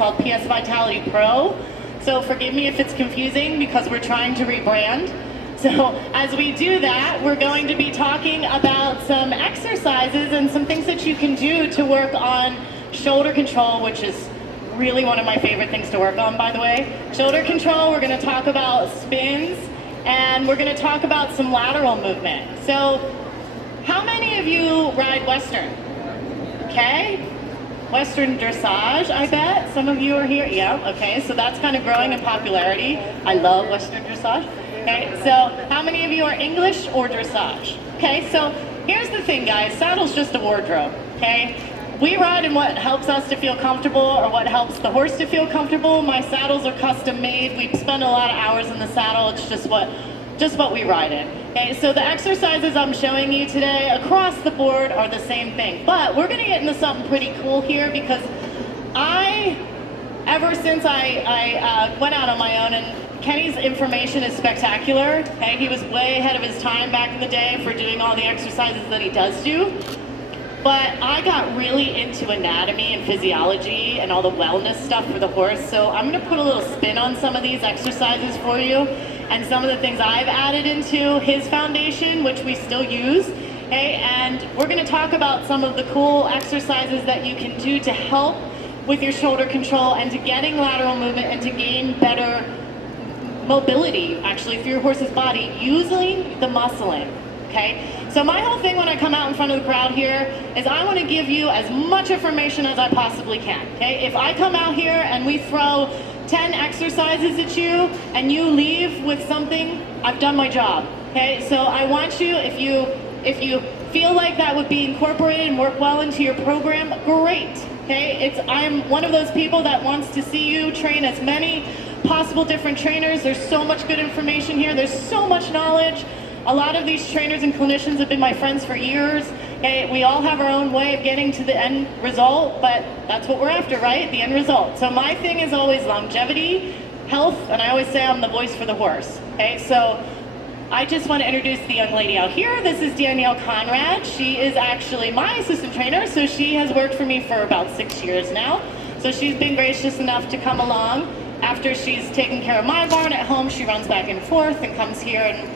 called PS Vitality Pro. So forgive me if it's confusing because we're trying to rebrand. So as we do that, we're going to be talking about some exercises and some things that you can do to work on shoulder control, which is really one of my favorite things to work on, by the way. Shoulder control, we're going to talk about spins, and we're going to talk about some lateral movement. So how many of you ride Western? Okay. Western dressage, I bet. Some of you are here. Yeah, okay. So that's kind of growing in popularity. I love Western dressage. Okay, so how many of you are English or dressage? Okay, so here's the thing, guys. Saddle's just a wardrobe, okay? We ride in what helps us to feel comfortable or what helps the horse to feel comfortable. My saddles are custom made. We spend a lot of hours in the saddle. It's just what we ride in. Okay, so the exercises I'm showing you today across the board are the same thing. But we're gonna get into something pretty cool here because ever since I went out on my own, and Kenny's information is spectacular. Okay? He was way ahead of his time back in the day for doing all the exercises that he does do. But I got really into anatomy and physiology and all the wellness stuff for the horse. So I'm gonna put a little spin on some of these exercises for you and some of the things I've added into his foundation, which we still use. Okay? And we're gonna talk about some of the cool exercises that you can do to help with your shoulder control and to getting lateral movement and to gain better mobility, actually, through your horse's body using the muscling, okay? So my whole thing when I come out in front of the crowd here is I want to give you as much information as I possibly can, okay? If I come out here and we throw 10 exercises at you and you leave with something, I've done my job, okay? So I want you, if you feel like that would be incorporated and work well into your program, great, okay? I'm one of those people that wants to see you train as many possible different trainers. There's so much good information here. There's so much knowledge. A lot of these trainers and clinicians have been my friends for years. Okay? We all have our own way of getting to the end result, but that's what we're after, right? The end result. So my thing is always longevity, health, and I always say I'm the voice for the horse. Okay? So I just want to introduce the young lady out here. This is Danielle Conrad. She is actually my assistant trainer, so she has worked for me for about 6 years now. So she's been gracious enough to come along. After she's taken care of my barn at home, she runs back and forth and comes here, and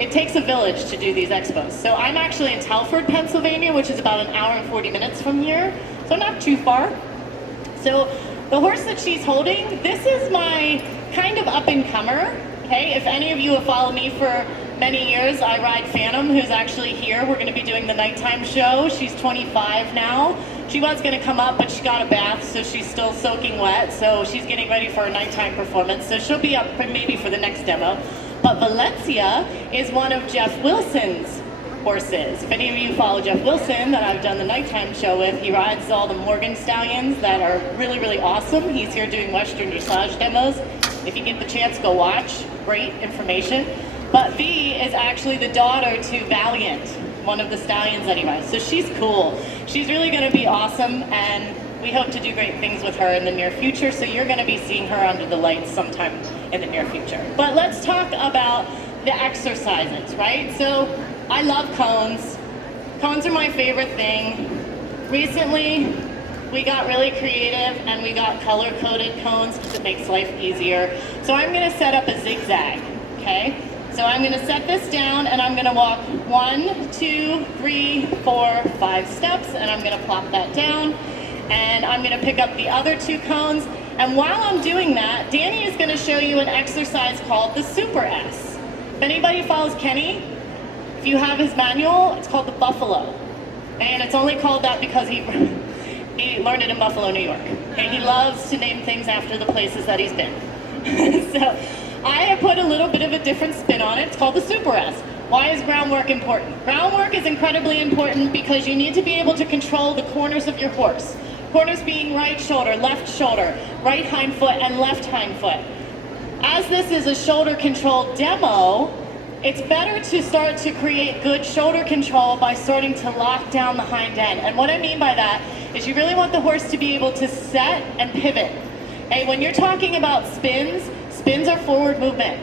it takes a village to do these expos. So I'm actually in Telford, Pennsylvania, which is about an hour and 40 minutes from here, so not too far. So the horse that she's holding, this is my kind of up-and-comer, okay? If any of you have followed me for many years, I ride Phantom, who's actually here. We're gonna be doing the nighttime show. She's 25 now. She was gonna come up, but she got a bath, so she's still soaking wet. So she's getting ready for a nighttime performance. So she'll be up maybe for the next demo. But Valencia is one of Jeff Wilson's horses. If any of you follow Jeff Wilson that I've done the nighttime show with, he rides all the Morgan Stallions that are really, really awesome. He's here doing Western dressage demos. If you get the chance, go watch. Great information. But V is actually the daughter to Valiant, one of the stallions that he rides. So she's cool. She's really gonna be awesome, and we hope to do great things with her in the near future, so you're gonna be seeing her under the lights sometime in the near future. But let's talk about the exercises, right? So I love cones. Cones are my favorite thing. Recently, we got really creative and we got color-coded cones because it makes life easier. So I'm gonna set up a zigzag, okay? So I'm gonna set this down and I'm gonna walk 1, 2, 3, 4, 5 steps, and I'm gonna plop that down. And I'm gonna pick up the other 2 cones. And while I'm doing that, Danny is gonna show you an exercise called the Super S. If anybody follows Kenny, if you have his manual, it's called the Buffalo. And it's only called that because he learned it in Buffalo, New York. And he loves to name things after the places that he's been. So I have put a little bit of a different spin on it. It's called the Super S. Why is groundwork important? Groundwork is incredibly important because you need to be able to control the corners of your horse. Corners being right shoulder, right hind foot, and left hind foot. As this is a shoulder control demo, it's better to start to create good shoulder control by starting to lock down the hind end. And what I mean by that is you really want the horse to be able to set and pivot. Okay, when you're talking about spins, spins are forward movement.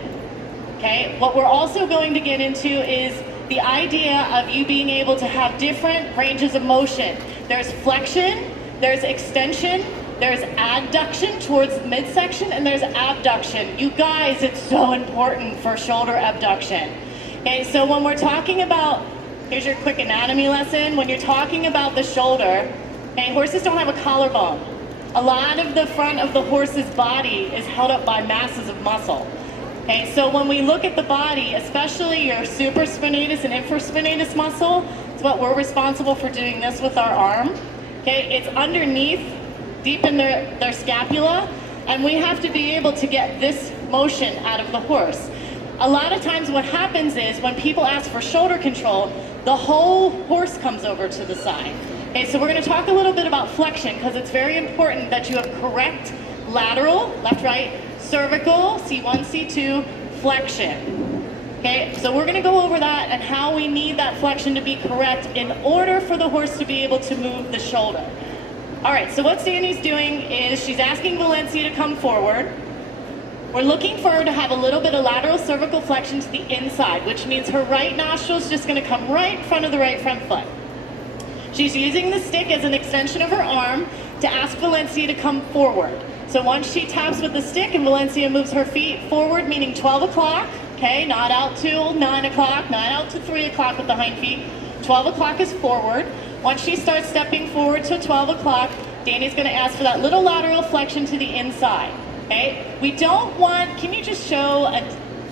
Okay, what we're also going to get into is the idea of you being able to have different ranges of motion. There's flexion, there's extension, There's adduction towards the midsection, and there's abduction. You guys, it's so important for shoulder abduction. Okay, so when we're talking about, here's your quick anatomy lesson. When you're talking about the shoulder, okay, horses don't have a collarbone. A lot of the front of the horse's body is held up by masses of muscle. Okay, so when we look at the body, especially your supraspinatus and infraspinatus muscle, it's what we're responsible for doing this with our arm. Okay, it's underneath, deep in their scapula, and we have to be able to get this motion out of the horse. A lot of times what happens is when people ask for shoulder control, the whole horse comes over to the side. Okay, so we're going to talk a little bit about flexion because it's very important that you have correct lateral, left, right, cervical, C1, C2, flexion. Okay, so we're going to go over that and how we need that flexion to be correct in order for the horse to be able to move the shoulder. All right, so what Danny's doing is she's asking Valencia to come forward. We're looking for her to have a little bit of lateral cervical flexion to the inside, which means her right nostril is just going to come right in front of the right front foot. She's using the stick as an extension of her arm to ask Valencia to come forward. So once she taps with the stick and Valencia moves her feet forward, meaning 12 o'clock, okay, not out to 9 o'clock, not out to 3 o'clock with the hind feet. 12 o'clock is forward. Once she starts stepping forward to 12 o'clock, Danny's going to ask for that little lateral flexion to the inside. Okay, we don't want, can you just show a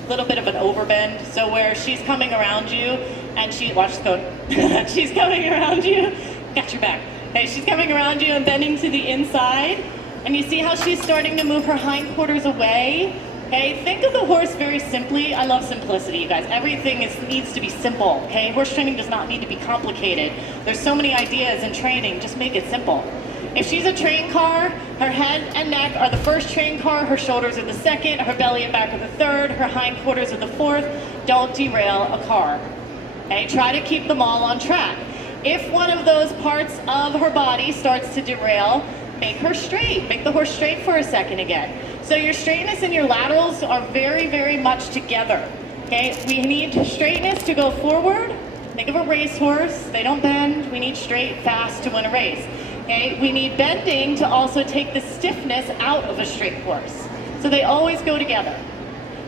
little bit of an overbend? So where she's coming around you and watch the code. She's coming around you, got your back. Okay, she's coming around you and bending to the inside. And you see how she's starting to move her hindquarters away? Okay, think of the horse very simply. I love simplicity, you guys. Everything needs to be simple, okay? Horse training does not need to be complicated. There's so many ideas in training, just make it simple. If she's a train car, her head and neck are the first train car, her shoulders are the second, her belly and back are the third, her hindquarters are the fourth. Don't derail a car. Okay, try to keep them all on track. If one of those parts of her body starts to derail, make her straight. Make the horse straight for a second again. So your straightness and your laterals are very, very much together. Okay, we need straightness to go forward. Think of a racehorse. They don't bend. We need straight, fast to win a race. Okay, we need bending to also take the stiffness out of a straight horse. So they always go together,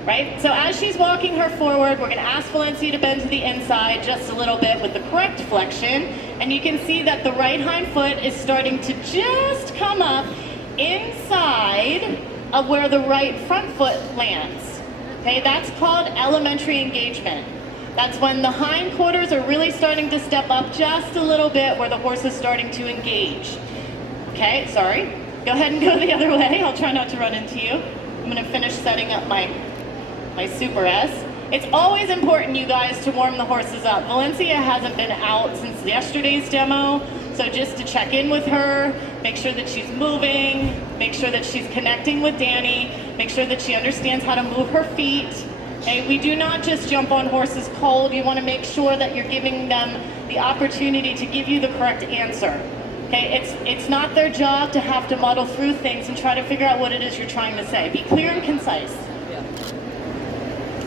right? So as she's walking her forward, we're going to ask Valencia to bend to the inside just a little bit with the correct flexion. And you can see that the right hind foot is starting to just come up inside of where the right front foot lands. Okay, that's called elementary engagement. That's when the hindquarters are really starting to step up just a little bit where the horse is starting to engage. Okay, sorry. Go ahead and go the other way. I'll try not to run into you. I'm going to finish setting up my Super S. It's always important, you guys, to warm the horses up. Valencia hasn't been out since yesterday's demo, so just to check in with her, make sure that she's moving, make sure that she's connecting with Danny, make sure that she understands how to move her feet. Okay, we do not just jump on horses cold. You want to make sure that you're giving them the opportunity to give you the correct answer. Okay, it's not their job to have to muddle through things and try to figure out what it is you're trying to say. Be clear and concise.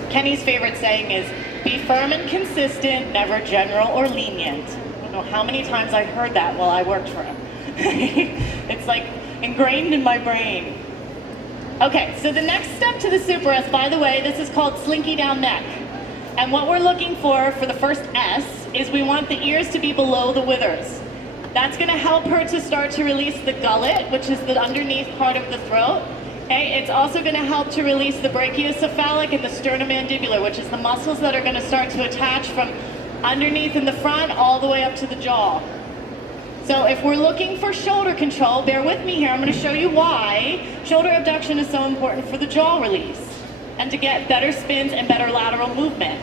Kenny's favorite saying is, be firm and consistent, never general or lenient. I don't know how many times I heard that while I worked for him. It's like ingrained in my brain. Okay, so the next step to the Super S, by the way, this is called slinky down neck. And what we're looking for the first S is we want the ears to be below the withers. That's going to help her to start to release the gullet, which is the underneath part of the throat. Okay, it's also going to help to release the brachiocephalic and the sternomandibular, which is the muscles that are going to start to attach from underneath in the front all the way up to the jaw. So if we're looking for shoulder control, bear with me here, I'm going to show you why shoulder abduction is so important for the jaw release and to get better spins and better lateral movement.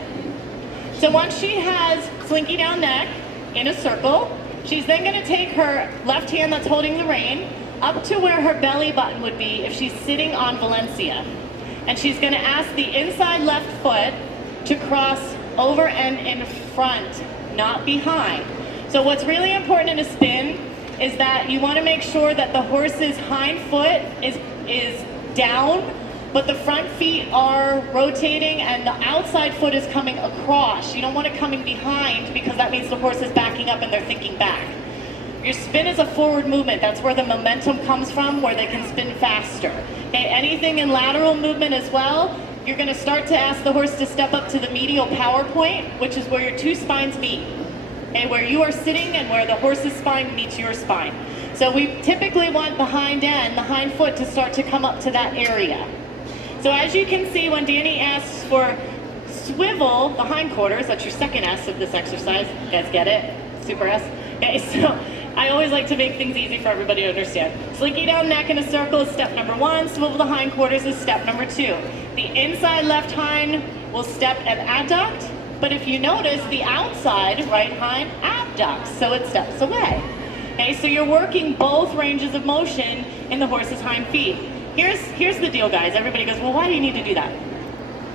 So once she has slinky down neck in a circle, she's then going to take her left hand that's holding the rein up to where her belly button would be if she's sitting on Valencia. And she's going to ask the inside left foot to cross over and in front, not behind. So what's really important in a spin is that you want to make sure that the horse's hind foot is down, but the front feet are rotating and the outside foot is coming across. You don't want it coming behind because that means the horse is backing up and they're thinking back. Your spin is a forward movement. That's where the momentum comes from, where they can spin faster. Okay, anything in lateral movement as well, you're gonna start to ask the horse to step up to the medial power point, which is where your two spines meet. Okay, where you are sitting and where the horse's spine meets your spine. So we typically want the hind end, the hind foot, to start to come up to that area. So as you can see, when Danny asks for swivel the hindquarters, that's your second S of this exercise. You guys get it? Super S. Okay, so I always like to make things easy for everybody to understand. Slinky down neck in a circle is step number 1. Swivel the hindquarters is step number 2. The inside left hind will step and adduct, but if you notice, the outside right hind abducts, so it steps away. Okay, so you're working both ranges of motion in the horse's hind feet. Here's the deal, guys. Everybody goes, well, why do you need to do that?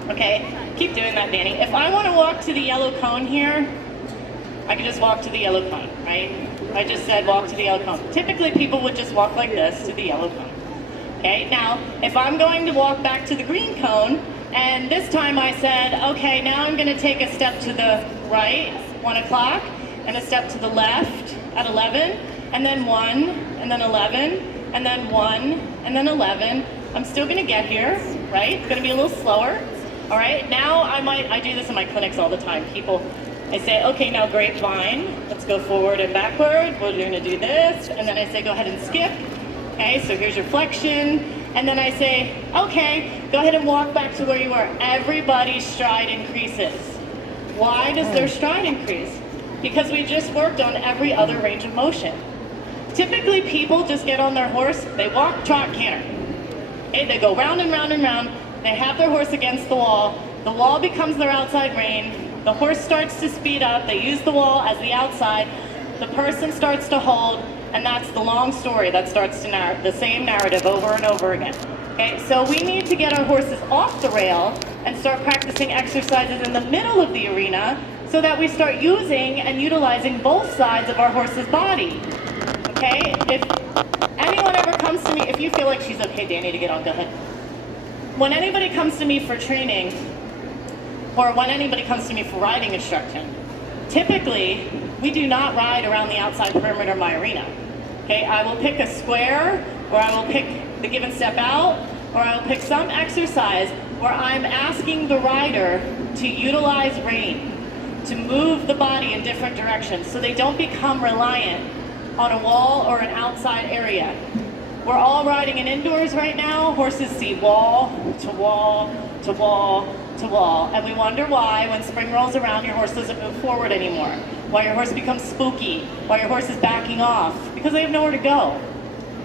Okay, keep doing that, Danny. If I want to walk to the yellow cone here, I can just walk to the yellow cone, right? I just said walk to the yellow cone. Typically, people would just walk like this to the yellow cone. Okay, now, if I'm going to walk back to the green cone, and this time I said, okay, now I'm going to take a step to the right, 1 o'clock, and a step to the left at 11, and then 1, and then 11, and then 1, and then 11. I'm still going to get here, right? It's going to be a little slower. All right, now I do this in my clinics all the time. People, I say, okay, now grapevine, let's go forward and backward. We're going to do this, and then I say, go ahead and skip. Okay, so here's your flexion, and then I say, okay, go ahead and walk back to where you were. Everybody's stride increases. Why does their stride increase? Because we just worked on every other range of motion. Typically, people just get on their horse, they walk, trot, canter. Okay, they go round and round and round, they have their horse against the wall becomes their outside rein, the horse starts to speed up, they use the wall as the outside, the person starts to hold, and that's the long story that starts to narrate the same narrative over and over again. Okay, so we need to get our horses off the rail and start practicing exercises in the middle of the arena so that we start using and utilizing both sides of our horse's body. Okay, if anyone ever comes to me, if you feel like she's okay, Danny, to get on, go ahead. When anybody comes to me for training, or when anybody comes to me for riding instruction, typically, we do not ride around the outside perimeter of my arena. Okay, I will pick a square, or I will pick the give and step out, or I will pick some exercise where I'm asking the rider to utilize rein, to move the body in different directions so they don't become reliant on a wall or an outside area. We're all riding in indoors right now. Horses see wall to wall to wall to wall, and we wonder why when spring rolls around your horse doesn't move forward anymore, why your horse becomes spooky, why your horse is backing off, because they have nowhere to go.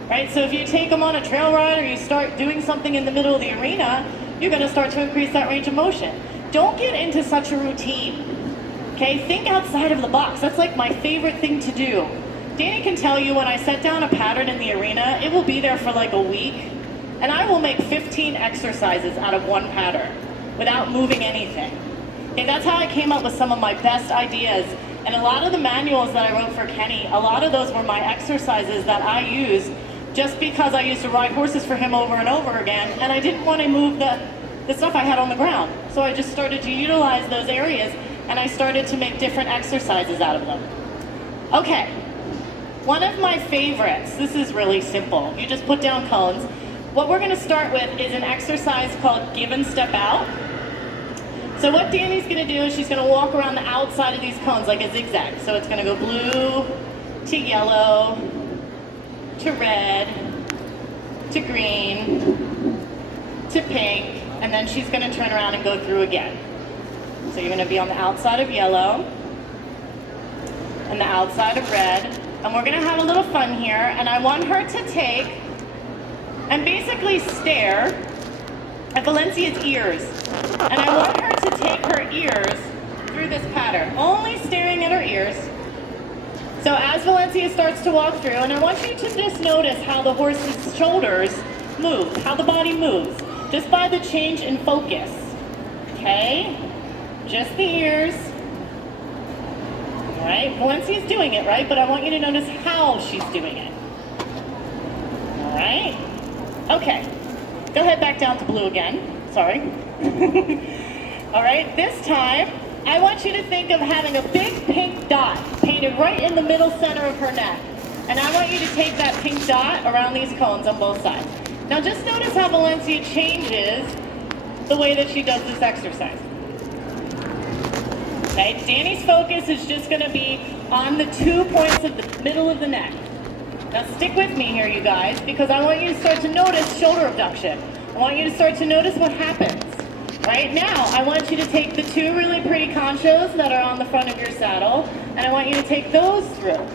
Right? So if you take them on a trail ride or you start doing something in the middle of the arena, you're going to start to increase that range of motion. Don't get into such a routine. Okay? Think outside of the box. That's like my favorite thing to do. Danny can tell you when I set down a pattern in the arena, it will be there for like a week, and I will make 15 exercises out of one pattern without moving anything. Okay, that's how I came up with some of my best ideas. And a lot of the manuals that I wrote for Kenny, a lot of those were my exercises that I used just because I used to ride horses for him over and over again, and I didn't want to move the stuff I had on the ground. So I just started to utilize those areas, and I started to make different exercises out of them. Okay, one of my favorites, this is really simple. You just put down cones. What we're gonna start with is an exercise called give and step out. So what Danny's gonna do is she's gonna walk around the outside of these cones like a zigzag. So it's gonna go blue to yellow to red to green to pink, and then she's gonna turn around and go through again. So you're gonna be on the outside of yellow and the outside of red, and we're gonna have a little fun here, and I want her to take and basically stare at Valencia's ears. And I want her to take her ears through this pattern, only staring at her ears. So as Valencia starts to walk through, and I want you to just notice how the horse's shoulders move, how the body moves, just by the change in focus. Okay? Just the ears. All right? Valencia's doing it, right? But I want you to notice how she's doing it. All right? Okay. Go ahead back down to blue again. Sorry. All right, this time, I want you to think of having a big pink dot painted right in the middle center of her neck. And I want you to take that pink dot around these cones on both sides. Now just notice how Valencia changes the way that she does this exercise. Okay, Danny's focus is just gonna be on the 2 points of the middle of the neck. Now stick with me here, you guys, because I want you to start to notice shoulder abduction. I want you to start to notice what happens. Right now, I want you to take the 2 really pretty conchos that are on the front of your saddle, and I want you to take those through.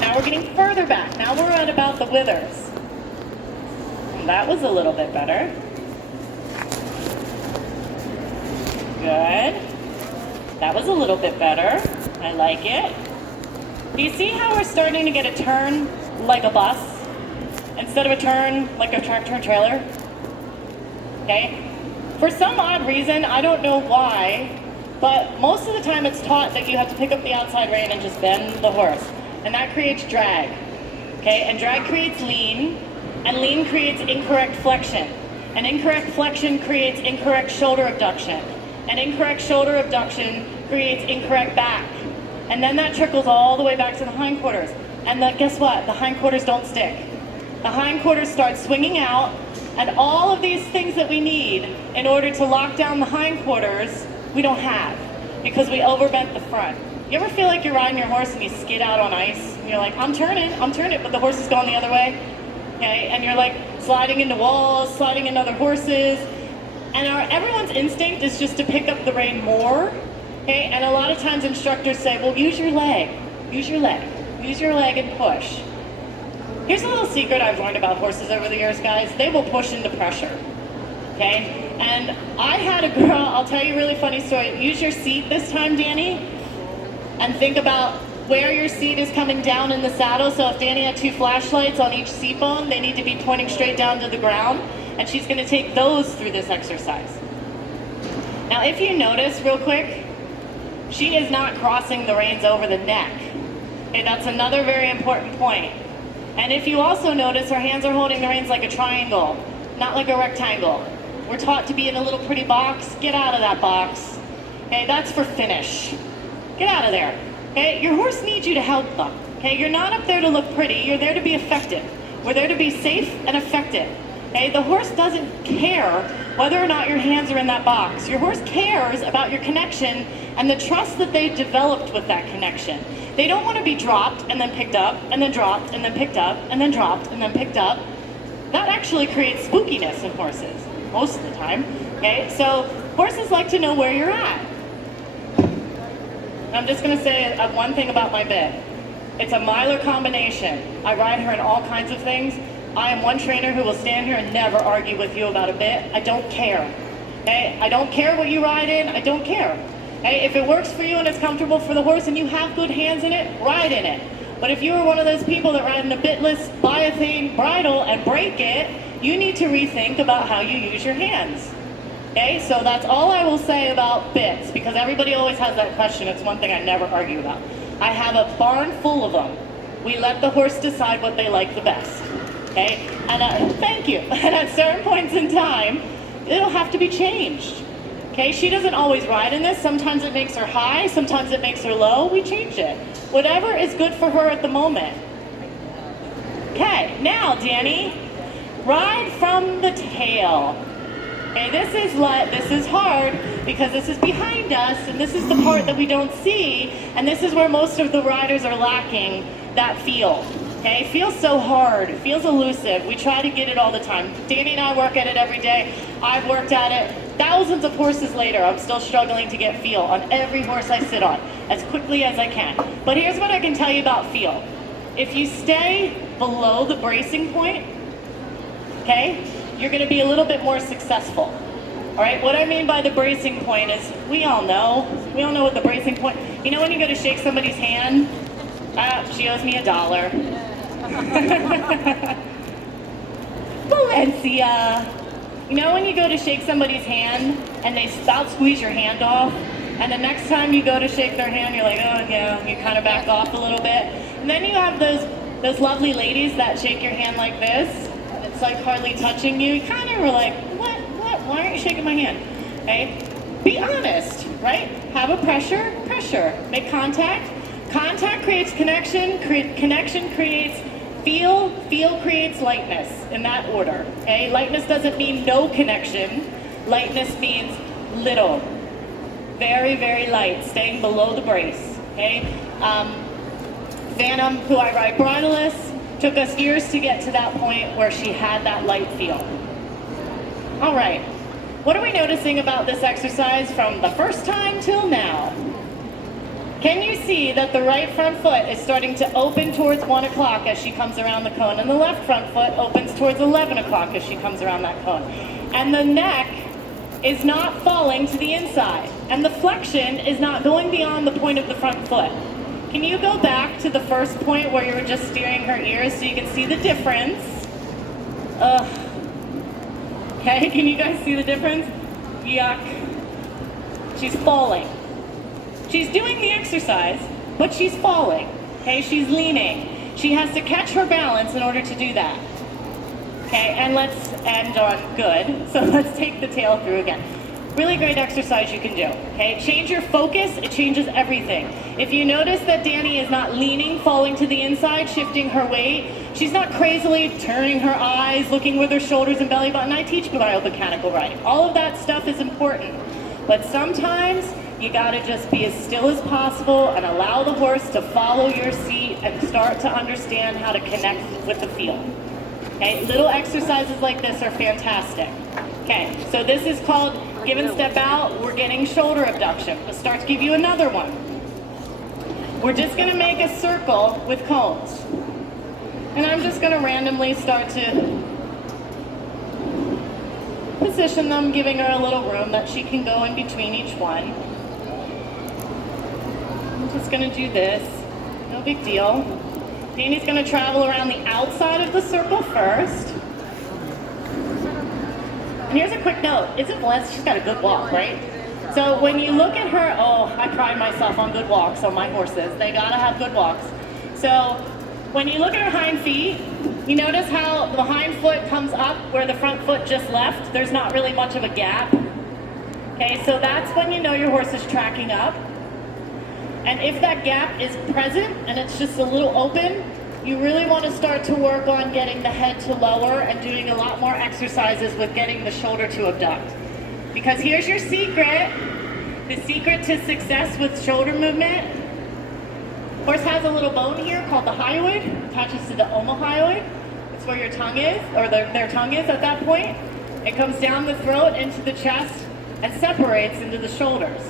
Now we're getting further back. Now we're at about the withers. That was a little bit better. Good. That was a little bit better. I like it. Do you see how we're starting to get a turn like a bus instead of a turn like a tractor trailer? Okay? For some odd reason, I don't know why, but most of the time it's taught that you have to pick up the outside rein and just bend the horse. And that creates drag. Okay? And drag creates lean, and lean creates incorrect flexion. And incorrect flexion creates incorrect shoulder abduction. And incorrect shoulder abduction creates incorrect back. And then that trickles all the way back to the hindquarters. And guess what? The hindquarters don't stick. The hindquarters start swinging out, and all of these things that we need in order to lock down the hindquarters, we don't have, because we overbent the front. You ever feel like you're riding your horse and you skid out on ice? And you're like, I'm turning, but the horse is going the other way. Okay? And you're like sliding into walls, sliding into other horses. And everyone's instinct is just to pick up the rein more. Okay? And a lot of times instructors say, well, use your leg, use your leg, use your leg and push. Here's a little secret I've learned about horses over the years, guys. They will push into pressure. Okay? And I had a girl, I'll tell you a really funny story. Use your seat this time, Danny, and think about where your seat is coming down in the saddle. So if Danny had 2 flashlights on each seat bone, they need to be pointing straight down to the ground. And she's going to take those through this exercise. Now, if you notice real quick, she is not crossing the reins over the neck. Okay, that's another very important point. And if you also notice, her hands are holding the reins like a triangle, not like a rectangle. We're taught to be in a little pretty box. Get out of that box. Okay, that's for finish. Get out of there. Okay, your horse needs you to help them. Okay, you're not up there to look pretty. You're there to be effective. We're there to be safe and effective. Okay, the horse doesn't care whether or not your hands are in that box. Your horse cares about your connection and the trust that they've developed with that connection. They don't want to be dropped and then picked up and then dropped and then picked up and then dropped and then picked up. That actually creates spookiness in horses most of the time. Okay, so horses like to know where you're at. I'm just going to say one thing about my bit. It's a miler combination. I ride her in all kinds of things. I am one trainer who will stand here and never argue with you about a bit. I don't care. Okay? I don't care what you ride in. I don't care. Okay? If it works for you and it's comfortable for the horse and you have good hands in it, ride in it. But if you are one of those people that ride in a bitless, buy a thing, bridle, and break it, you need to rethink about how you use your hands. Okay? So that's all I will say about bits, because everybody always has that question. It's one thing I never argue about. I have a barn full of them. We let the horse decide what they like the best. Okay, and thank you. And at certain points in time, it'll have to be changed. Okay, she doesn't always ride in this. Sometimes it makes her high, sometimes it makes her low. We change it. Whatever is good for her at the moment. Okay, now Danny, ride from the tail. Okay, this is hard because this is behind us, and this is the part that we don't see, and this is where most of the riders are lacking that feel. Okay, it feels so hard, it feels elusive. We try to get it all the time. Danny and I work at it every day. I've worked at it thousands of horses later. I'm still struggling to get feel on every horse I sit on as quickly as I can. But here's what I can tell you about feel. If you stay below the bracing point, okay, you're gonna be a little bit more successful. All right, what I mean by the bracing point is, we all know what the bracing point, you know when you go to shake somebody's hand, she owes me $1. Valencia. You know when you go to shake somebody's hand and they squeeze your hand off, and the next time you go to shake their hand, you're like, oh yeah, you kind of back off a little bit. And then you have those lovely ladies that shake your hand like this, and it's like hardly touching you. You kind of were like, what, why aren't you shaking my hand? Okay, be honest, right? Have a pressure, make contact. Contact creates connection, connection creates feel, feel creates lightness, in that order, okay? Lightness doesn't mean no connection. Lightness means little, very, very light, staying below the brace, okay? Phantom, who I ride bridleless, took us years to get to that point where she had that light feel. All right, what are we noticing about this exercise from the first time till now? Can you see that the right front foot is starting to open towards 1 o'clock as she comes around the cone, and the left front foot opens towards 11 o'clock as she comes around that cone? And the neck is not falling to the inside, and the flexion is not going beyond the point of the front foot. Can you go back to the first point where you were just steering her ears so you can see the difference? Okay, can you guys see the difference? Yuck. She's falling. She's doing the exercise, but she's falling. Okay, she's leaning. She has to catch her balance in order to do that. Okay, and let's end on good. So let's take the tail through again. Really great exercise you can do, okay? Change your focus, it changes everything. If you notice that Danny is not leaning, falling to the inside, shifting her weight, she's not crazily turning her eyes, looking with her shoulders and belly button. I teach biomechanical riding. All of that stuff is important. But sometimes you gotta just be as still as possible and allow the horse to follow your seat and start to understand how to connect with the field. Okay, little exercises like this are fantastic. Okay, so this is called give and step out. We're getting shoulder abduction. Let's start to give you another one. We're just gonna make a circle with cones. And I'm just gonna randomly start to position them, giving her a little room that she can go in between each one. I'm just gonna do this, no big deal. Danny's gonna travel around the outside of the circle first. And here's a quick note, isn't Valencia, she's got a good walk, right? So when you look at her, oh, I pride myself on good walks on my horses. They gotta have good walks. So when you look at her hind feet, you notice how the hind foot comes up where the front foot just left. There's not really much of a gap. Okay, so that's when you know your horse is tracking up. And if that gap is present and it's just a little open, you really want to start to work on getting the head to lower and doing a lot more exercises with getting the shoulder to abduct. Because here's your secret. The secret to success with shoulder movement. Horse has a little bone here called the hyoid, attaches to the omohyoid. It's where your tongue is, or their tongue is at that point. It comes down the throat into the chest and separates into the shoulders.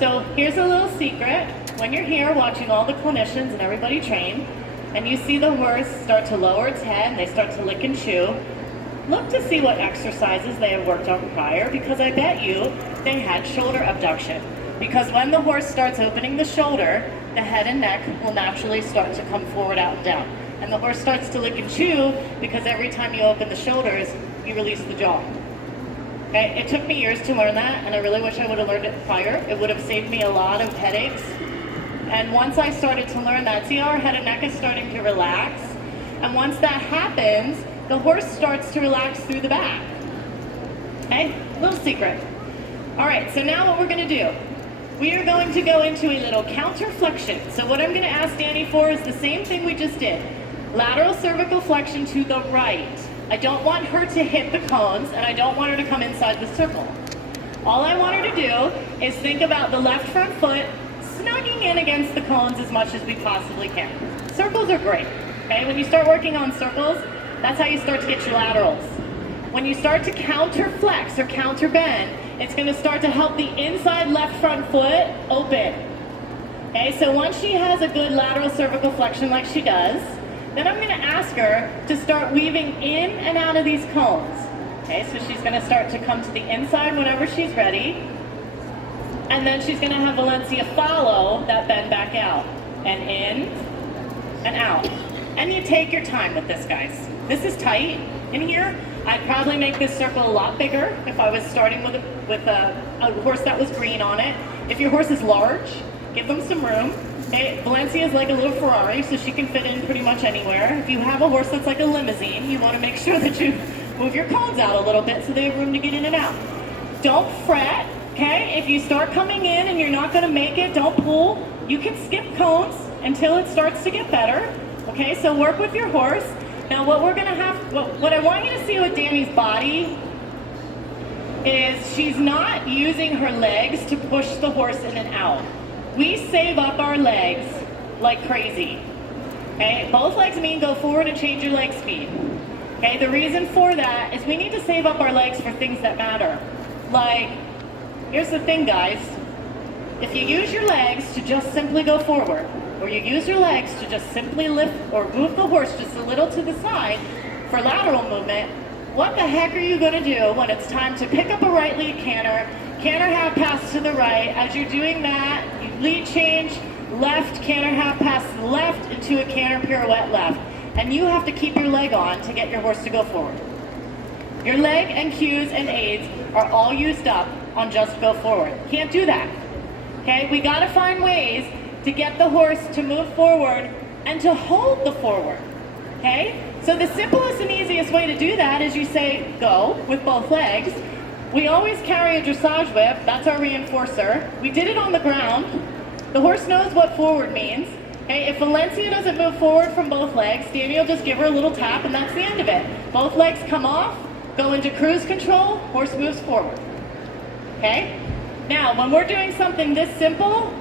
So here's a little secret. When you're here watching all the clinicians and everybody train, and you see the horse start to lower its head and they start to lick and chew, look to see what exercises they have worked on prior, because I bet you they had shoulder abduction. Because when the horse starts opening the shoulder, the head and neck will naturally start to come forward, out, and down. And the horse starts to lick and chew because every time you open the shoulders, you release the jaw. Okay? It took me years to learn that, and I really wish I would have learned it prior. It would have saved me a lot of headaches. And once I started to learn that, see how our head and neck is starting to relax? And once that happens, the horse starts to relax through the back. Okay, little secret. All right, so now what we're gonna do, we are going to go into a little counter flexion. So what I'm gonna ask Danny for is the same thing we just did. Lateral cervical flexion to the right. I don't want her to hit the cones, and I don't want her to come inside the circle. All I want her to do is think about the left front foot snugging in against the cones as much as we possibly can. Circles are great, okay? When you start working on circles, that's how you start to get your laterals. When you start to counter flex or counter bend, it's gonna start to help the inside left front foot open. Okay, so once she has a good lateral cervical flexion like she does, then I'm gonna ask her to start weaving in and out of these cones. Okay, so she's gonna start to come to the inside whenever she's ready. And then she's gonna have Valencia follow that bend back out. And in, and out. And you take your time with this, guys. This is tight in here. I'd probably make this circle a lot bigger if I was starting with a horse that was green on it. If your horse is large, give them some room. Okay? Valencia is like a little Ferrari, so she can fit in pretty much anywhere. If you have a horse that's like a limousine, you wanna make sure that you move your cones out a little bit so they have room to get in and out. Don't fret. Okay, if you start coming in and you're not gonna make it, don't pull. You can skip cones until it starts to get better. Okay, so work with your horse. Now what we're gonna have, what I want you to see with Danny's body is she's not using her legs to push the horse in and out. We save up our legs like crazy. Okay, both legs mean go forward and change your leg speed. Okay, the reason for that is we need to save up our legs for things that matter. Like, here's the thing, guys. If you use your legs to just simply go forward, or you use your legs to just simply lift or move the horse just a little to the side for lateral movement, what the heck are you gonna do when it's time to pick up a right lead canter, canter half pass to the right? As you're doing that, you lead change, left, canter half pass to the left into a canter pirouette left. And you have to keep your leg on to get your horse to go forward. Your leg and cues and aids are all used up on just go forward. Can't do that. Okay, we gotta find ways to get the horse to move forward and to hold the forward. Okay, so the simplest and easiest way to do that is you say go with both legs. We always carry a dressage whip, that's our reinforcer. We did it on the ground. The horse knows what forward means. Okay, if Valencia doesn't move forward from both legs, Danny will just give her a little tap and that's the end of it. Both legs come off, go into cruise control, horse moves forward. Okay? Now, when we're doing something this simple,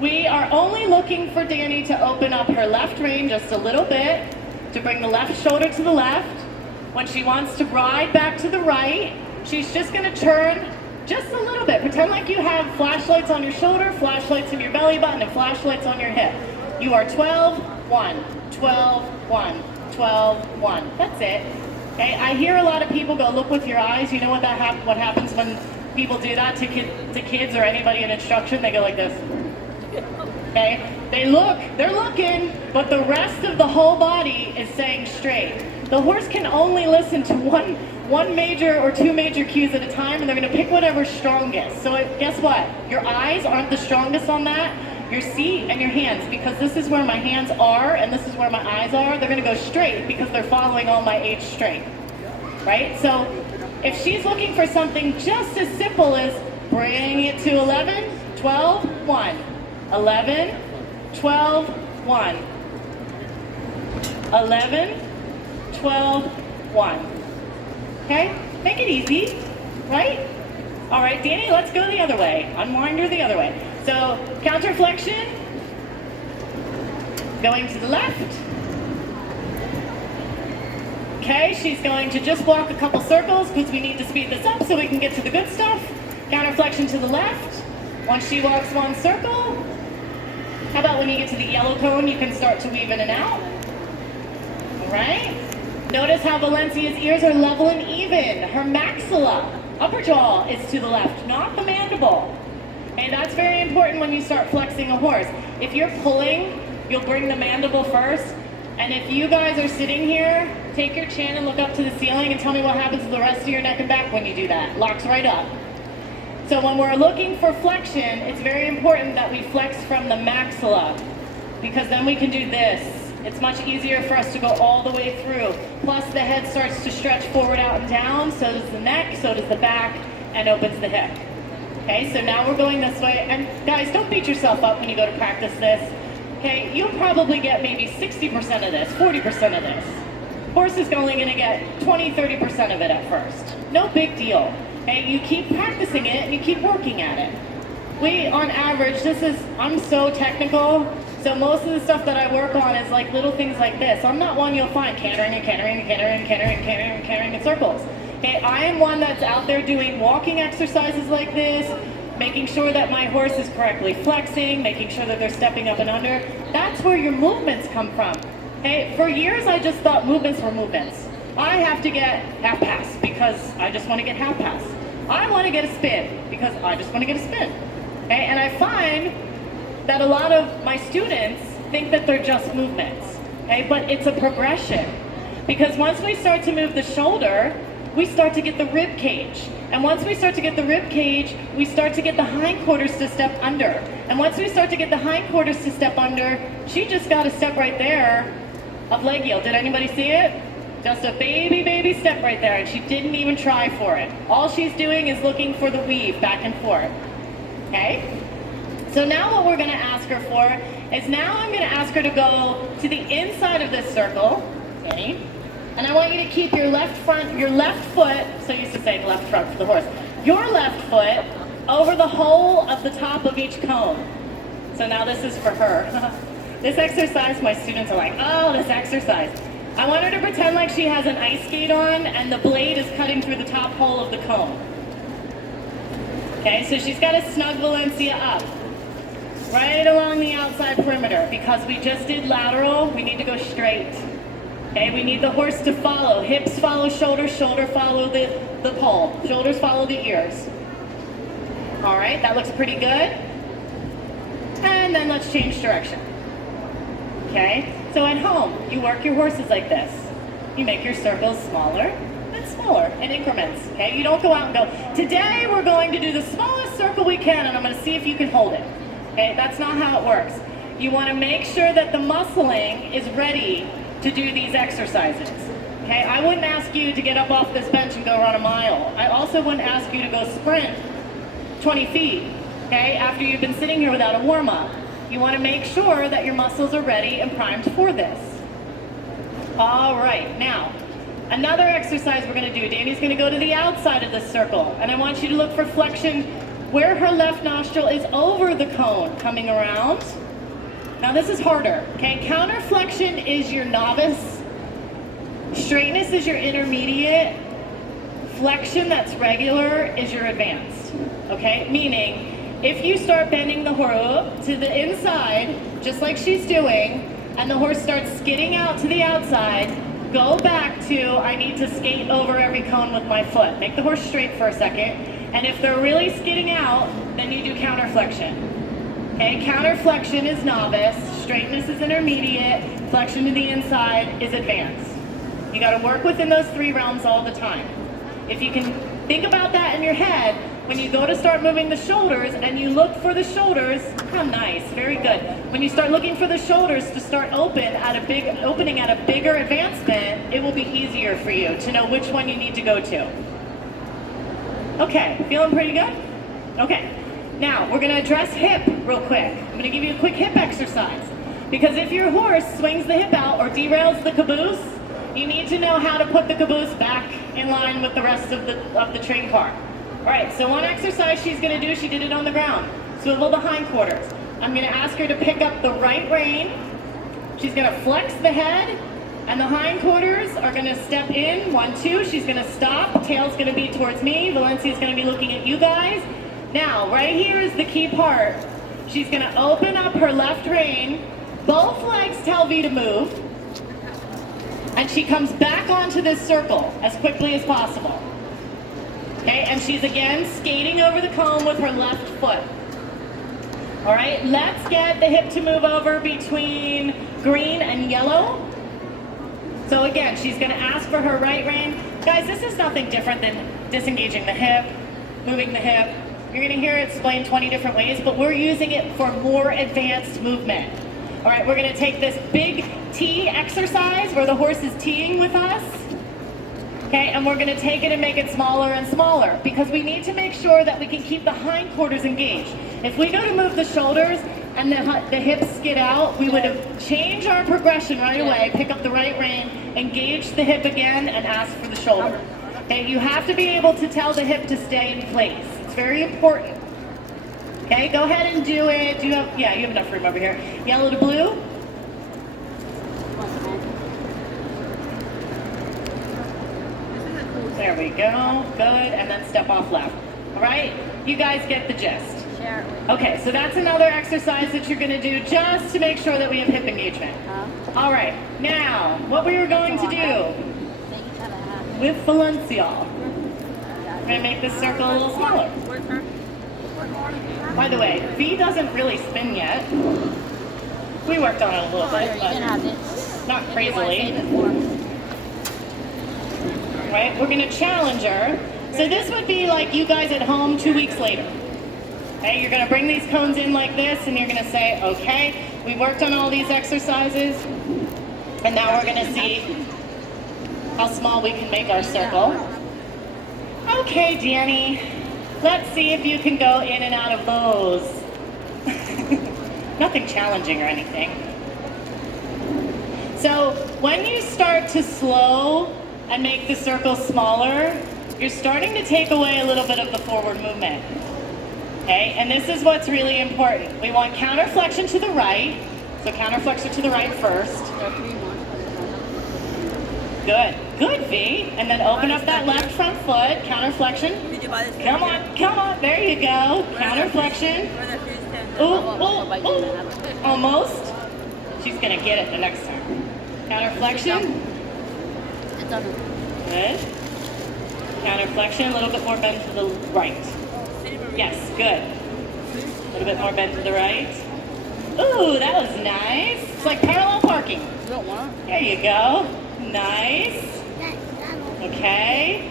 we are only looking for Danny to open up her left rein just a little bit, to bring the left shoulder to the left. When she wants to ride back to the right, she's just gonna turn just a little bit. Pretend like you have flashlights on your shoulder, flashlights in your belly button, and flashlights on your hip. You are 12, 1, 12, 1, 12, 1. That's it. Okay, I hear a lot of people go, look with your eyes. You know what what happens when people do that to kids or anybody in instruction? They go like this. Okay, they're looking, but the rest of the whole body is saying straight. The horse can only listen to one major or two major cues at a time, and they're gonna pick whatever's strongest. So guess what? Your eyes aren't the strongest on that. Your seat and your hands, because this is where my hands are and this is where my eyes are, they're gonna go straight because they're following all my H straight, right? So if she's looking for something just as simple as bringing it to 11, 12, 1, 11, 12, 1, 11, 12, 1. Okay, make it easy, right? All right, Danny, let's go the other way. Unwind her the other way. So, counter flexion, going to the left. Okay, she's going to just walk a couple circles because we need to speed this up so we can get to the good stuff. Counter flexion to the left. Once she walks one circle, how about when you get to the yellow cone, you can start to weave in and out. All right. Notice how Valencia's ears are level and even. Her maxilla, upper jaw, is to the left, not the mandible. And that's very important when you start flexing a horse. If you're pulling, you'll bring the mandible first. And if you guys are sitting here, take your chin and look up to the ceiling and tell me what happens to the rest of your neck and back when you do that. Locks right up. So when we're looking for flexion, it's very important that we flex from the maxilla, because then we can do this. It's much easier for us to go all the way through. Plus the head starts to stretch forward, out, and down. So does the neck, so does the back, and opens the hip. Okay, so now we're going this way. And guys, don't beat yourself up when you go to practice this. Okay, you'll probably get maybe 60% of this, 40% of this. Horse is only gonna get 20, 30% of it at first. No big deal. Okay, you keep practicing it and you keep working at it. We, on average, I'm so technical, so most of the stuff that I work on is like little things like this. I'm not one you'll find cantering and cantering and cantering and cantering and cantering and cantering in circles. Okay, I am one that's out there doing walking exercises like this, making sure that my horse is correctly flexing, making sure that they're stepping up and under. That's where your movements come from. Okay, for years I just thought movements were movements. I have to get half pass because I just want to get half pass. I want to get a spin because I just want to get a spin. Okay, and I find that a lot of my students think that they're just movements. Okay, but it's a progression. Because once we start to move the shoulder, we start to get the rib cage. And once we start to get the rib cage, we start to get the hindquarters to step under. And once we start to get the hindquarters to step under, she just got a step right there of leg yield. Did anybody see it? Just a baby step right there, and she didn't even try for it. All she's doing is looking for the weave back and forth. Okay? So now what we're gonna ask her for is now I'm gonna ask her to go to the inside of this circle, okay? And I want you to keep your left foot, so I used to say left front for the horse, your left foot over the whole of the top of each cone. So now this is for her. This exercise, my students are like, oh, this exercise. I want her to pretend like she has an ice skate on and the blade is cutting through the top hole of the cone. Okay, so she's got to snug Valencia up, right along the outside perimeter. Because we just did lateral, we need to go straight. Okay, we need the horse to follow. Hips follow shoulders, shoulder follow the pole. Shoulders follow the ears. All right, that looks pretty good. And then let's change direction. Okay, so at home, you work your horses like this. You make your circles smaller and smaller in increments, okay? You don't go out and go, today we're going to do the smallest circle we can and I'm gonna see if you can hold it. Okay, that's not how it works. You wanna make sure that the muscling is ready to do these exercises. Okay, I wouldn't ask you to get up off this bench and go run a mile. I also wouldn't ask you to go sprint 20 feet, okay, after you've been sitting here without a warm-up. You want to make sure that your muscles are ready and primed for this. All right, now, another exercise we're going to do. Danny's going to go to the outside of this circle, and I want you to look for flexion where her left nostril is over the cone, coming around. Now this is harder, okay? Counter flexion is your novice. Straightness is your intermediate. Flexion that's regular is your advanced, okay? Meaning, if you start bending the horse to the inside, just like she's doing, and the horse starts skidding out to the outside, go back to, I need to skate over every cone with my foot. Make the horse straight for a second, and if they're really skidding out, then you do counter flexion. Okay, counter flexion is novice, straightness is intermediate, flexion to the inside is advanced. You gotta work within those three realms all the time. If you can think about that in your head, when you go to start moving the shoulders and you look for the shoulders, oh nice, very good. When you start looking for the shoulders to start opening at a bigger advancement, it will be easier for you to know which one you need to go to. Okay, feeling pretty good? Okay, now we're gonna address hip real quick. I'm gonna give you a quick hip exercise. Because if your horse swings the hip out or derails the caboose, you need to know how to put the caboose back in line with the rest of the train car. All right, so one exercise she's gonna do, she did it on the ground. Swivel the hindquarters. I'm gonna ask her to pick up the right rein. She's gonna flex the head, and the hindquarters are gonna step in, 1, 2. She's gonna stop, tail's gonna be towards me. Valencia's gonna be looking at you guys. Now, right here is the key part. She's gonna open up her left rein. Both legs tell V to move. And she comes back onto this circle as quickly as possible. Okay, and she's again skating over the cone with her left foot. All right, let's get the hip to move over between green and yellow. So again, she's gonna ask for her right rein. Guys, this is nothing different than disengaging the hip, moving the hip. You're gonna hear it explained 20 different ways, but we're using it for more advanced movement. All right, we're gonna take this big T exercise where the horse is teeing with us. Okay, and we're gonna take it and make it smaller and smaller because we need to make sure that we can keep the hindquarters engaged. If we go to move the shoulders and the hips skid out, we would have changed our progression right away, pick up the right rein, engage the hip again, and ask for the shoulder. Okay, you have to be able to tell the hip to stay in place. It's very important. Okay, go ahead and do it. Do you have, yeah, you have enough room over here. Yellow to blue. There we go, good, and then step off left. All right, you guys get the gist. Okay, so that's another exercise that you're gonna do just to make sure that we have hip engagement. All right, now, what we are going to do with Valencia, we're gonna make this circle a little smaller. By the way, V doesn't really spin yet. We worked on it a little bit, but not crazily. Right? We're gonna challenge her. So this would be like you guys at home 2 weeks later. Okay, you're gonna bring these cones in like this and you're gonna say, okay, we worked on all these exercises and now we're gonna see how small we can make our circle. Okay, Danny, let's see if you can go in and out of those. Nothing challenging or anything. So when you start to slow and make the circle smaller, you're starting to take away a little bit of the forward movement. Okay, and this is what's really important. We want counterflexion to the right. So counterflexion to the right first. Good, good, V. And then open up that left front foot, counterflexion. Come on, come on, there you go. Counterflexion. Ooh, ooh, ooh. Almost. She's gonna get it the next time. Counterflexion. Good. Counterflexion, a little bit more bend to the right. Yes, good. A little bit more bend to the right. Ooh, that was nice. It's like parallel parking. There you go. Nice. Okay.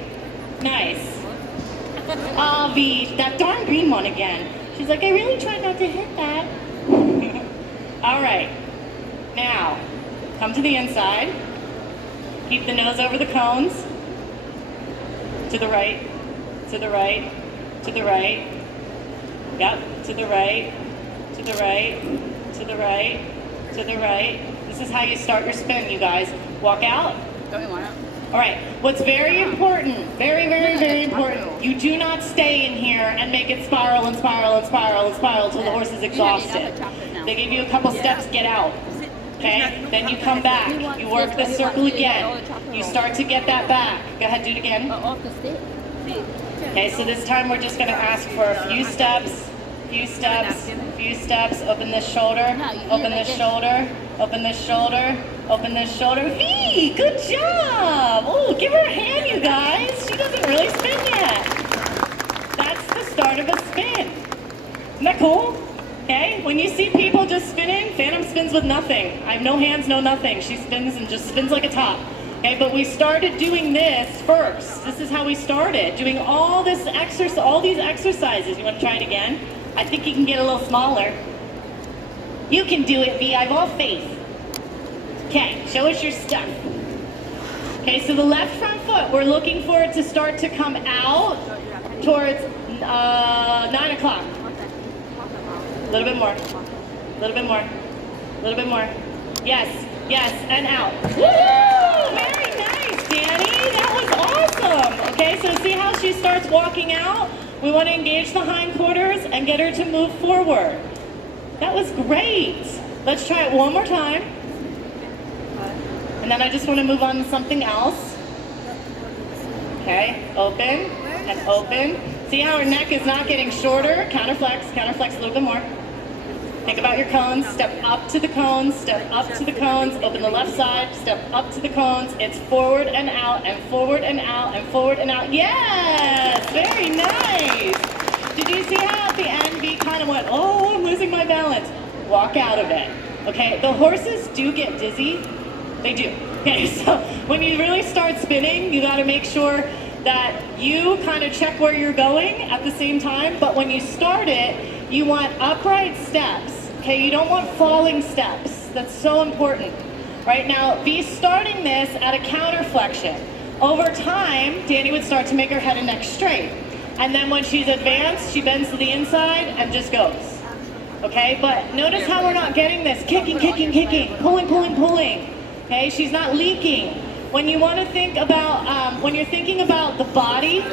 Nice. Oh, V, that darn green one again. She's like, I really tried not to hit that. All right. Now, come to the inside. Keep the nose over the cones. To the right. To the right. To the right. Yep. To the right. To the right. To the right. To the right. This is how you start your spin, you guys. Walk out. All right. What's very important, very, very, very important, you do not stay in here and make it spiral and spiral and spiral and spiral until the horse is exhausted. They give you a couple steps, get out. Okay? Then you come back. You work the circle again. You start to get that back. Go ahead, do it again. Okay, so this time we're just going to ask for a few steps, few steps, few steps. Open this shoulder, open this shoulder, open this shoulder, open this shoulder. V, good job! Oh, give her a hand, you guys. She doesn't really spin yet. That's the start of a spin. Isn't that cool? Okay, when you see people just spinning, Phantom spins with nothing. I have no hands, no nothing. She spins and just spins like a top. Okay, but we started doing this first. This is how we started, doing all this all these exercises. You want to try it again? I think you can get a little smaller. You can do it, V. I have all faith. Okay, show us your stuff. Okay, so the left front foot, we're looking for it to start to come out towards 9 o'clock. A little bit more. A little bit more. A little bit more. Yes, yes, and out. Woo! Very nice, Danny. That was awesome. Okay, so see how she starts walking out? We want to engage the hindquarters and get her to move forward. That was great. Let's try it one more time. And then I just want to move on to something else. Okay, open and open. See how her neck is not getting shorter? Counterflex a little bit more. Think about your cones, step up to the cones, step up to the cones, open the left side, step up to the cones. It's forward and out and forward and out and forward and out. Yes, very nice. Did you see how at the end V kind of went, oh, I'm losing my balance? Walk out of it. Okay, the horses do get dizzy. They do. Okay, so when you really start spinning, you got to make sure that you kind of check where you're going at the same time, but when you start it, you want upright steps, okay? You don't want falling steps. That's so important. Right now, V's starting this at a counterflexion. Over time, Danny would start to make her head and neck straight. And then when she's advanced, she bends to the inside and just goes. Okay, but notice how we're not getting this kicking, kicking, kicking, pulling, pulling, pulling. Okay, she's not leaking. When you want to think about, when you're thinking about the body,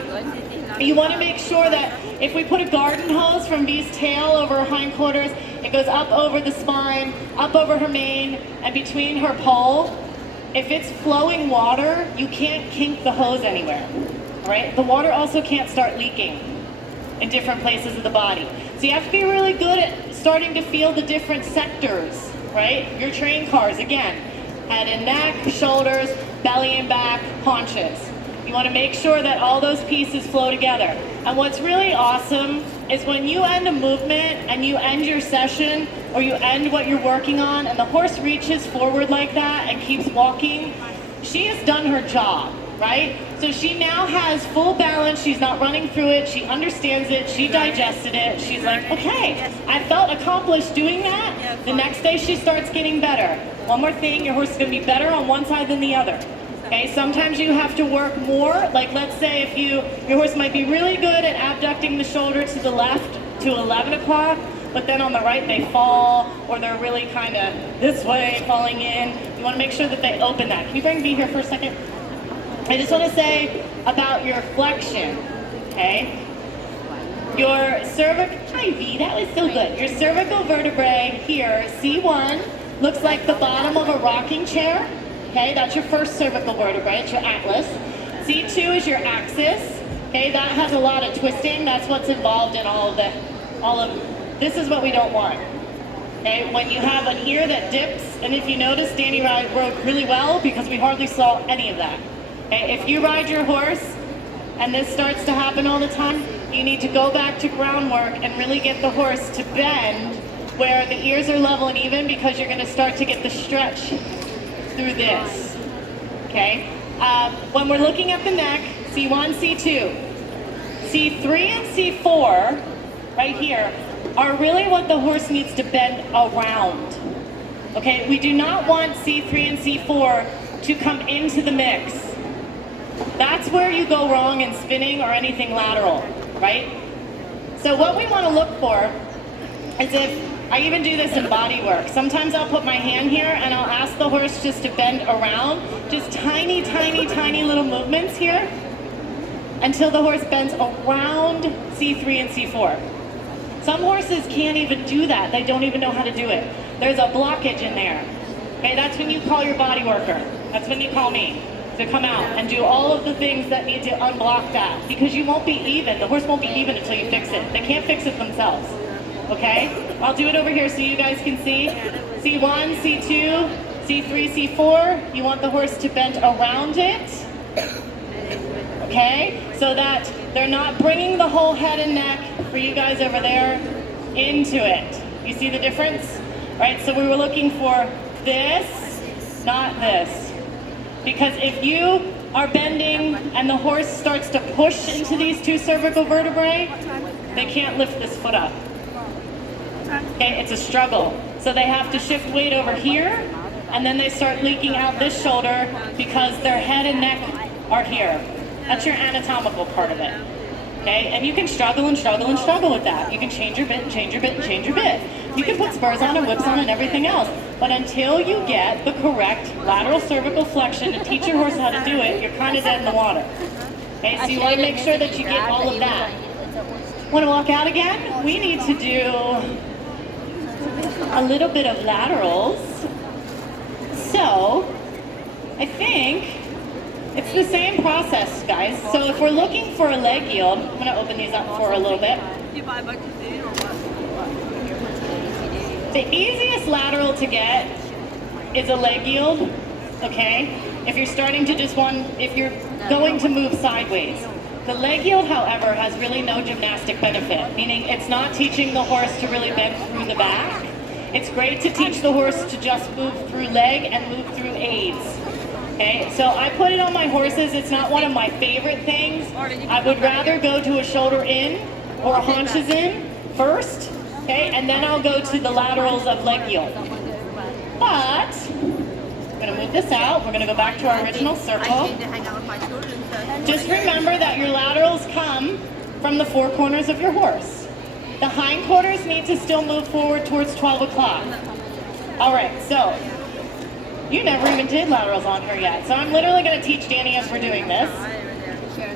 you want to make sure that if we put a garden hose from V's tail over her hindquarters, it goes up over the spine, up over her mane, and between her poll. If it's flowing water, you can't kink the hose anywhere, right? The water also can't start leaking in different places of the body. So you have to be really good at starting to feel the different sectors, right? Your train cars, again, head and neck, shoulders, belly and back, haunches. You want to make sure that all those pieces flow together. And what's really awesome is when you end a movement and you end your session or you end what you're working on and the horse reaches forward like that and keeps walking, she has done her job, right? So she now has full balance. She's not running through it. She understands it. She digested it. She's like, okay, I felt accomplished doing that. The next day she starts getting better. One more thing, your horse is going to be better on one side than the other. Okay, sometimes you have to work more. Like let's say if your horse might be really good at abducting the shoulder to the left to 11 o'clock, but then on the right they fall, or they're really kind of this way falling in. You want to make sure that they open that. Can you bring me here for a second? I just want to say about your flexion, okay? Your cervical, hi V, that was so good. Your cervical vertebrae here, C1, looks like the bottom of a rocking chair. Okay, that's your first cervical vertebrae, it's your atlas. C2 is your axis. Okay, that has a lot of twisting. That's what's involved in all of this is what we don't want. Okay, when you have an ear that dips, and if you notice, Danny rode really well because we hardly saw any of that. Okay, if you ride your horse and this starts to happen all the time, you need to go back to groundwork and really get the horse to bend where the ears are level and even, because you're going to start to get the stretch through this. Okay? When we're looking at the neck, C1, C2, C3 and C4, right here, are really what the horse needs to bend around. Okay? We do not want C3 and C4 to come into the mix. That's where you go wrong in spinning or anything lateral, right? So what we want to look for is, if I even do this in body work, sometimes I'll put my hand here and I'll ask the horse just to bend around, just tiny, tiny, tiny little movements here until the horse bends around C3 and C4. Some horses can't even do that. They don't even know how to do it. There's a blockage in there. Okay, that's when you call your body worker. That's when you call me to come out and do all of the things that need to unblock that, because you won't be even. The horse won't be even until you fix it. They can't fix it themselves. Okay? I'll do it over here so you guys can see. C1, C2, C3, C4. You want the horse to bend around it. Okay? So that they're not bringing the whole head and neck for you guys over there into it. You see the difference? Right? So we were looking for this, not this. Because if you are bending and the horse starts to push into these two cervical vertebrae, they can't lift this foot up. Okay, it's a struggle. So they have to shift weight over here, and then they start leaking out this shoulder because their head and neck are here. That's your anatomical part of it. Okay, and you can struggle and struggle and struggle with that. You can change your bit and change your bit and change your bit. You can put spurs on and whips on and everything else. But until you get the correct lateral cervical flexion and teach your horse how to do it, you're kind of dead in the water. Okay, so you want to make sure that you get all of that. Want to walk out again? We need to do a little bit of laterals. So, I think it's the same process, guys. So if we're looking for a leg yield, I'm going to open these up for a little bit. The easiest lateral to get is a leg yield, okay? If you're starting to if you're going to move sideways. The leg yield, however, has really no gymnastic benefit, meaning it's not teaching the horse to really bend through the back. It's great to teach the horse to just move through leg and move through aids. Okay, so I put it on my horses. It's not one of my favorite things. I would rather go to a shoulder in or a haunches in first, okay, and then I'll go to the laterals of leg yield. But I'm going to move this out. We're going to go back to our original circle. Just remember that your laterals come from the four corners of your horse. The hindquarters need to still move forward towards 12 o'clock. All right, so you never even did laterals on her yet. So I'm literally going to teach Danny as we're doing this.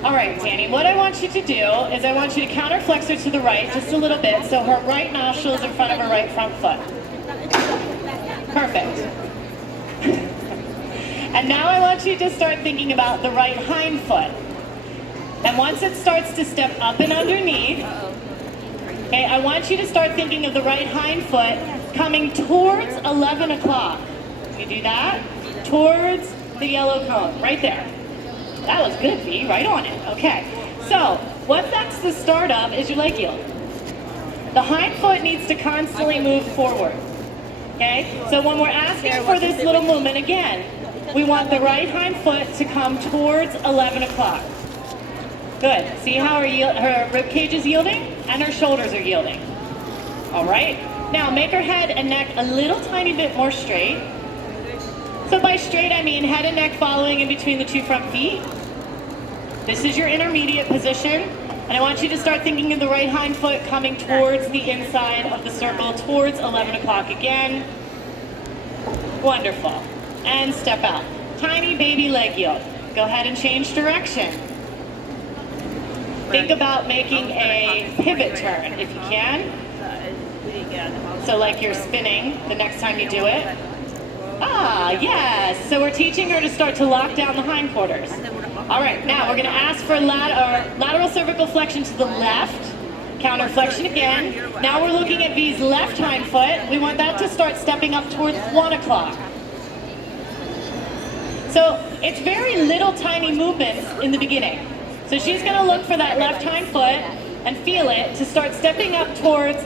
All right, Danny, what I want you to do is I want you to counterflex her to the right just a little bit so her right nostril is in front of her right front foot. Perfect. And now I want you to start thinking about the right hind foot. And once it starts to step up and underneath, okay, I want you to start thinking of the right hind foot coming towards 11 o'clock. Can you do that? Towards the yellow cone, right there. That was good, V, right on it. Okay, so what that's the start of is your leg yield. The hind foot needs to constantly move forward. Okay, so when we're asking for this little movement again, we want the right hind foot to come towards 11 o'clock. Good. See how her rib cage is yielding and her shoulders are yielding. All right. Now make her head and neck a little tiny bit more straight. So by straight, I mean head and neck following in between the two front feet. This is your intermediate position. And I want you to start thinking of the right hind foot coming towards the inside of the circle, towards 11 o'clock again. Wonderful. And step out. Tiny baby leg yoke. Go ahead and change direction. Think about making a pivot turn if you can. So like you're spinning the next time you do it. Ah, yes. So we're teaching her to start to lock down the hindquarters. All right, now we're going to ask for lateral cervical flexion to the left. Counter flexion again. Now we're looking at V's left hind foot. We want that to start stepping up towards 1 o'clock. So it's very little tiny movements in the beginning. So she's going to look for that left hind foot and feel it to start stepping up towards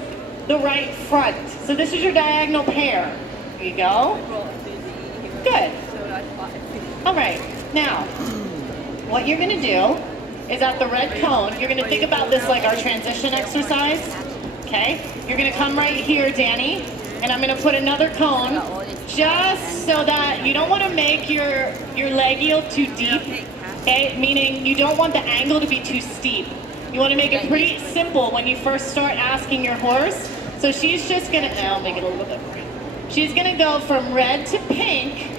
the right front. So this is your diagonal pair. There you go. Good. All right. Now, what you're going to do is at the red cone, you're going to think about this like our transition exercise. Okay? You're going to come right here, Danny, and I'm going to put another cone just so that you don't want to make your leg yield too deep. Okay? Meaning you don't want the angle to be too steep. You want to make it pretty simple when you first start asking your horse. So she's just going to, I'll make it a little bit more. She's going to go from red to pink,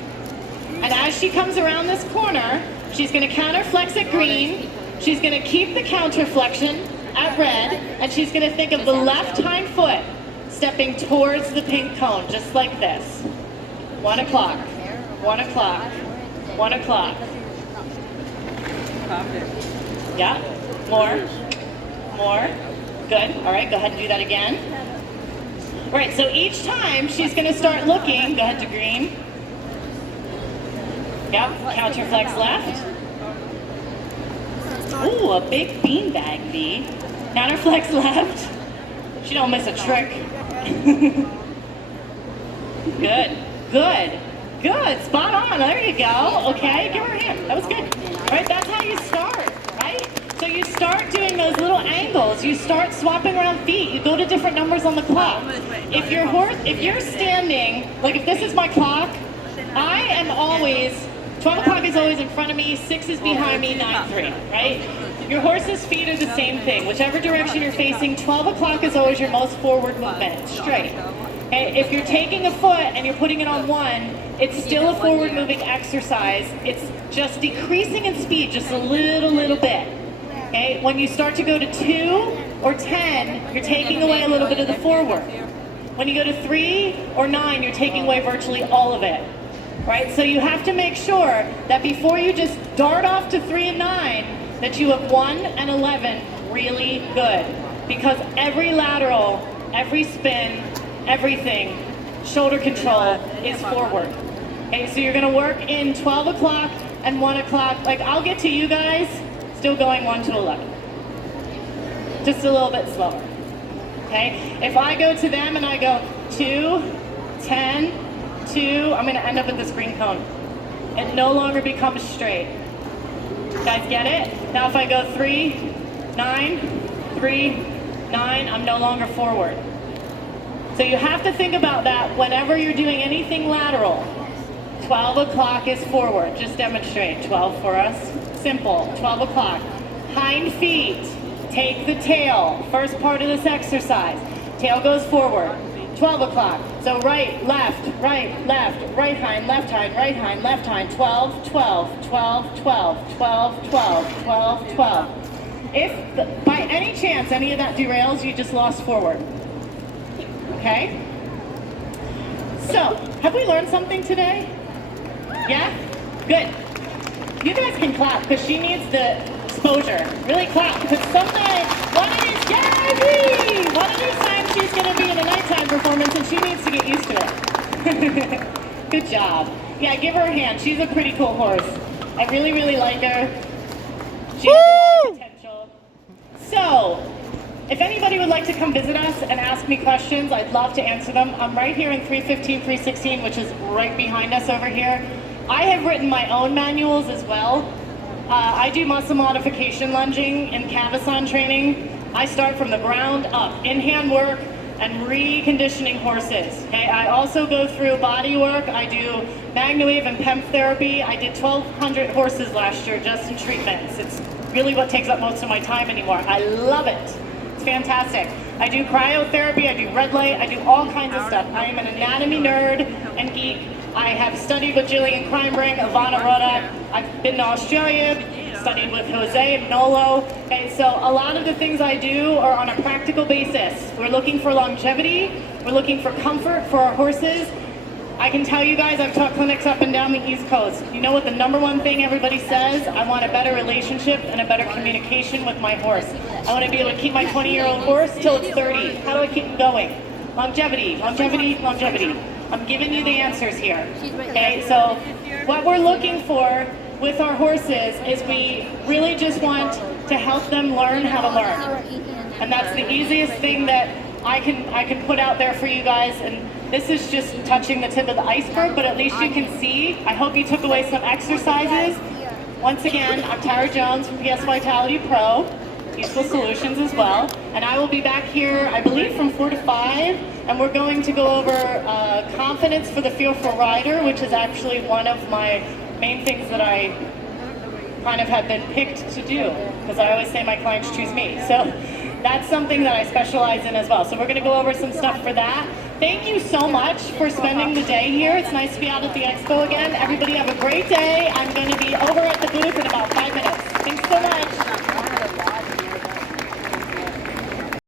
and as she comes around this corner, she's going to counter flex at green, she's going to keep the counter flexion at red, and she's going to think of the left hind foot stepping towards the pink cone, just like this. 1 o'clock, 1 o'clock, 1 o'clock. Yeah, more. Good, all right, go ahead and do that again. All right, so each time she's going to start looking, go ahead to green. Yep, counter flex left. Ooh, a big beanbag, V. Counter flex left. She don't miss a trick. Good, spot on, there you go. Okay, give her a hand, that was good. All right, that's how you start, right? So you start doing those little angles, you start swapping around feet, you go to different numbers on the clock. If you're standing, like if this is my clock, I am always, 12 o'clock is always in front of me, 6 is behind me, 9-3, right? Your horse's feet are the same thing. Whichever direction you're facing, 12 o'clock is always your most forward movement, straight. Okay? If you're taking a foot and you're putting it on 1, it's still a forward moving exercise. It's just decreasing in speed just a little bit. Okay? When you start to go to 2 or 10, you're taking away a little bit of the forward. When you go to 3 or 9, you're taking away virtually all of it. Right? So you have to make sure that before you just dart off to 3 and 9, that you have 1 and 11 really good. Because every lateral, every spin, everything, shoulder control is forward. Okay, so you're gonna work in 12 o'clock and 1 o'clock. Like I'll get to you guys, still going 1 to 11. Just a little bit slower. Okay? If I go to them and I go 2, 10, 2, I'm gonna end up at this green cone. It no longer becomes straight. You guys get it? Now if I go 3, 9, 3, 9, I'm no longer forward. So you have to think about that whenever you're doing anything lateral. 12 o'clock is forward. Just demonstrate. 12 for us. Simple. 12 o'clock. Hind feet. Take the tail. First part of this exercise. Tail goes forward. 12 o'clock. So right, left, right hind, right hind, left hind. 12, 12, 12, 12, 12, 12, 12, 12. If by any chance any of that derails, you just lost forward. Okay? So, have we learned something today? Yeah? Good. You guys can clap because she needs the exposure. Really clap because someday, one of these times she's going to be in a nighttime performance and she needs to get used to it. Good job. Yeah, give her a hand. She's a pretty cool horse. I really like her. She has a lot of potential. So, if anybody would like to come visit us and ask me questions, I'd love to answer them. I'm right here in 315, 316, which is right behind us over here. I have written my own manuals as well. I do muscle modification lunging and cavesson training. I start from the ground up, in-hand work and reconditioning horses. Okay, I also go through body work. I do MagnaWave and PEMF therapy. I did 1,200 horses last year just in treatments. It's really what takes up most of my time anymore. I love it. It's fantastic. I do cryotherapy, I do red light, I do all kinds of stuff. I am an anatomy nerd and geek. I have studied with Jillian Kreinbrink, Ivana Rhoda. I've been to Australia, studied with Jose and Nolo. Okay, so a lot of the things I do are on a practical basis. We're looking for longevity, we're looking for comfort for our horses. I can tell you guys, I've taught clinics up and down the East Coast. You know what the number one thing everybody says? I want a better relationship and a better communication with my horse. I want to be able to keep my 20-year-old horse till it's 30. How do I keep him going? Longevity, longevity, longevity. I'm giving you the answers here. Okay, so what we're looking for with our horses is we really just want to help them learn how to learn. And that's the easiest thing that I can put out there for you guys. And this is just touching the tip of the iceberg, but at least you can see. I hope you took away some exercises. Once again, I'm Tara Jones from PS Vitality Pro, Useful Solutions as well. And I will be back here, I believe, from 4 to 5. And we're going to go over confidence for the fearful rider, which is actually one of my main things that I kind of have been picked to do, because I always say my clients choose me. So that's something that I specialize in as well. So we're going to go over some stuff for that. Thank you so much for spending the day here. It's nice to be out at the Expo again. Everybody have a great day. I'm going to be over at the booth in about